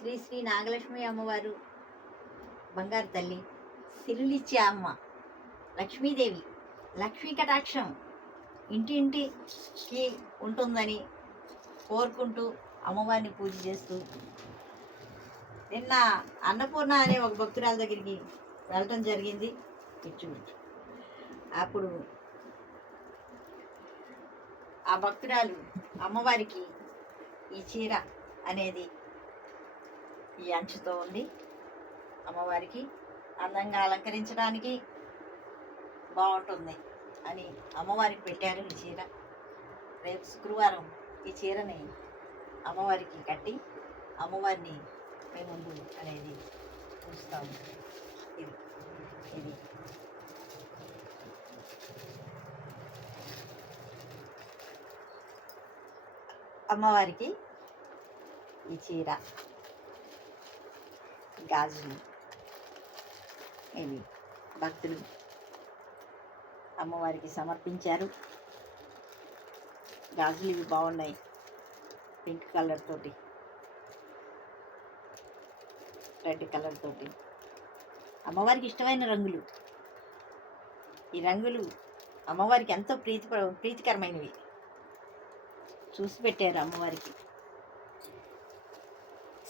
శ్రీ శ్రీ నాగలక్ష్మి అమ్మవారు. బంగారు తల్లి సిరులిచ్చే అమ్మ. లక్ష్మీదేవి లక్ష్మీ కటాక్షం. ఇంటింటికి ఉంటుందని కోరుకుంటూ అమ్మవారిని పూజ చేస్తూ నిన్న అన్నపూర్ణ అనే ఒక భక్తురాల దగ్గరికి వెళ్ళటం జరిగింది. ఇచ్చు అప్పుడు ఆ భక్తురాలు అమ్మవారికి ఈ చీర అనేది ఈ అంచుతో ఉంది. అమ్మవారికి అందంగా అలంకరించడానికి బాగుంటుంది అని అమ్మవారికి పెట్టారు ఈ చీర. రేపు శుక్రవారం ఈ చీరని అమ్మవారికి కట్టి అమ్మవారిని మీ ముందు అనేది ఉంచుతాము. ఇది ఇది. అమ్మవారికి ఈ చీర. గాజులు. ఇవి భక్తులు అమ్మవారికి సమర్పించారు. గాజులు ఇవి బాగున్నాయి. పింక్ కలర్ తోటి. రెడ్ కలర్ తోటి. అమ్మవారికి ఇష్టమైన రంగులు. ఈ రంగులు అమ్మవారికి ఎంతో ప్రీతి ప్రీతికరమైనవి. చూసి పెట్టారు అమ్మవారికి.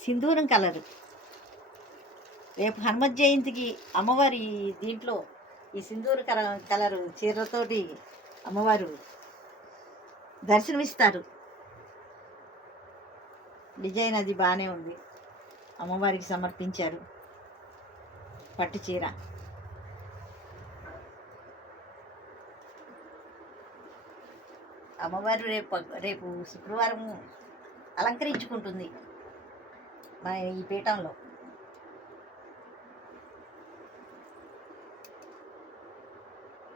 సింధూరం కలరు. రేపు హనుమత్ జయంతికి అమ్మవారి దీంట్లో ఈ సింధూర కల కలరు చీరతోటి అమ్మవారు దర్శనమిస్తారు. డిజైన్ అది బాగానే ఉంది. అమ్మవారికి సమర్పించారు పట్టు చీర. అమ్మవారు రేపు రేపు శుక్రవారం అలంకరించుకుంటుంది మన ఈ పీఠంలో.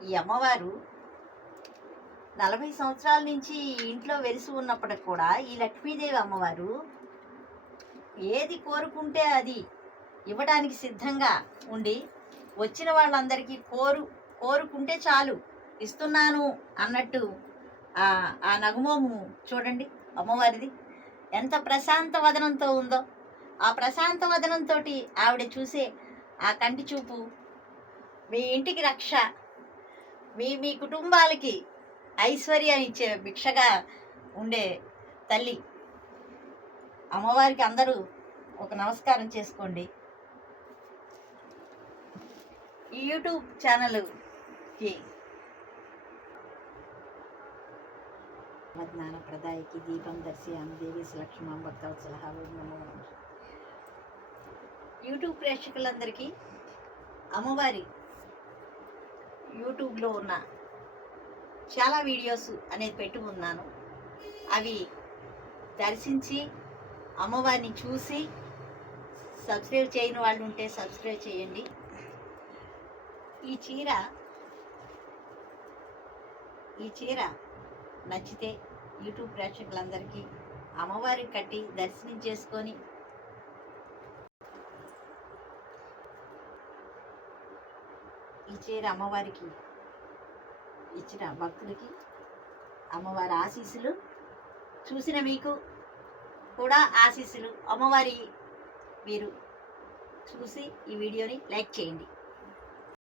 ఈ అమ్మవారు నలభై సంవత్సరాల నుంచి ఇంట్లో వెలిసి ఉన్నప్పటికి కూడా ఈ లక్ష్మీదేవి అమ్మవారు ఏది కోరుకుంటే అది ఇవ్వడానికి సిద్ధంగా ఉండి వచ్చిన వాళ్ళందరికీ కోరు కోరుకుంటే చాలు ఇస్తున్నాను అన్నట్టు ఆ ఆ చూడండి అమ్మవారిది. ఎంత ప్రశాంత వదనంతో ఉందో. ఆ ప్రశాంత వదనంతో ఆవిడ చూసే ఆ కంటి చూపు మీ ఇంటికి రక్ష మీ మీ కుటుంబాలకి ఐశ్వర్యాన్ని ఇచ్చే భిక్షగా ఉండే తల్లి. అమ్మవారికి అందరూ ఒక నమస్కారం చేసుకోండి. ఈ యూట్యూబ్ ఛానల్కి జ్ఞాన ప్రదాయకి దీపం దర్శయామి దేవి లక్ష్మణ భక్తవత్సల యూట్యూబ్ ప్రేక్షకులందరికీ అమ్మవారి యూట్యూబ్లో ఉన్న చాలా వీడియోస్ అనేది పెట్టుకున్నాను. అవి దర్శించి అమ్మవారిని చూసి సబ్స్క్రైబ్ చేయని వాళ్ళు ఉంటే సబ్స్క్రైబ్ చేయండి. ఈ చీర ఈ చీర నచ్చితే యూట్యూబ్ ప్రేక్షకులందరికీ అమ్మవారికి కట్టి దర్శనం చేసుకొని ఈ చీర అమ్మవారికి. ఇచ్చిన భక్తులకి అమ్మవారి ఆశీస్సులు. చూసిన మీకు కూడా ఆశీస్సులు. అమ్మవారి మీరు చూసి ఈ వీడియోని లైక్ చేయండి.